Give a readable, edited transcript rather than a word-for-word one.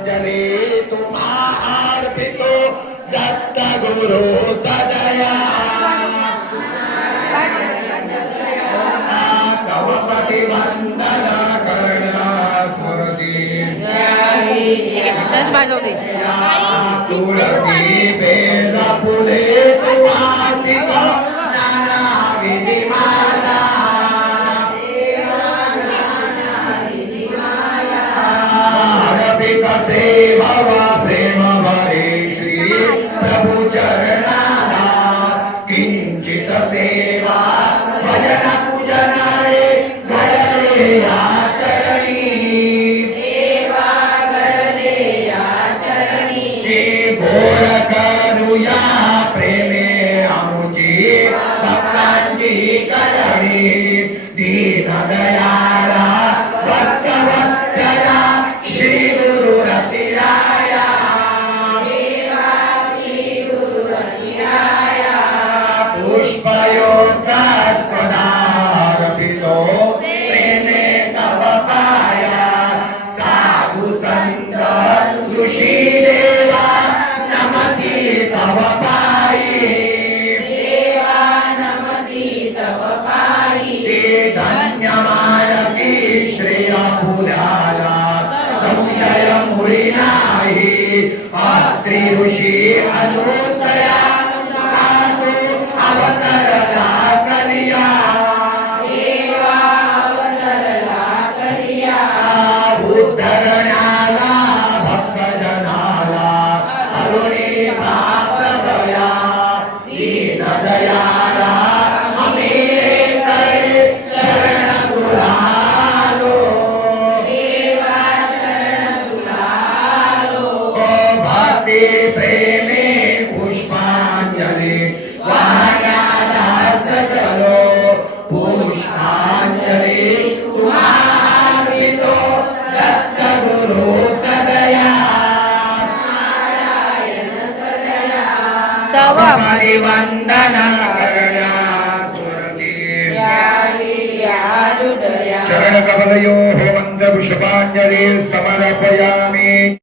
पुष्पांजलि तुम्हार्पितो दत्त गुरु सदया कवपति वंदन करना स्मृति तुलसी वेद फुले सुवासिका नाना विधिमाला से भवा प्रेम भरे श्री प्रभु चरणाला किंचित सेवा भजन पूजनारे घडले या चरणी देवा घडले या चरणी ते घोर करूया प्रेमे आमुची भक्तांची करणी दीन दयाळा भक्तवत्सला श्री गुरु रतिराया देवा श्री गुरु रतिराया पुष्पयोगा सदार्पितो प्रेमे तव पाया साधु संत ऋषी देवा नमति तव पायी देवा नमति तव पायी धन्य मानसी श्रेय फुलाला संशय मुळी नाही अत्रि ऋषी अनुसया साधू अवतरला कलिया देवा अवतरला कलिया उद्धरणाला भक्तजनाला करुणे प्राप्तया दीन दयाला आम्ही करे शरण तुलालो देवा शरण तुलालो भक्ती प्रेमे पुष्पांजली वाण्याला सजलो पुष्पांजली तुम्हार्पितो दत्त गुरु सदया नारायण सदया तव परिवंदन करण्या स्मृती चरण कमलयोः वंद पुष्पांजलि समर्पयामि।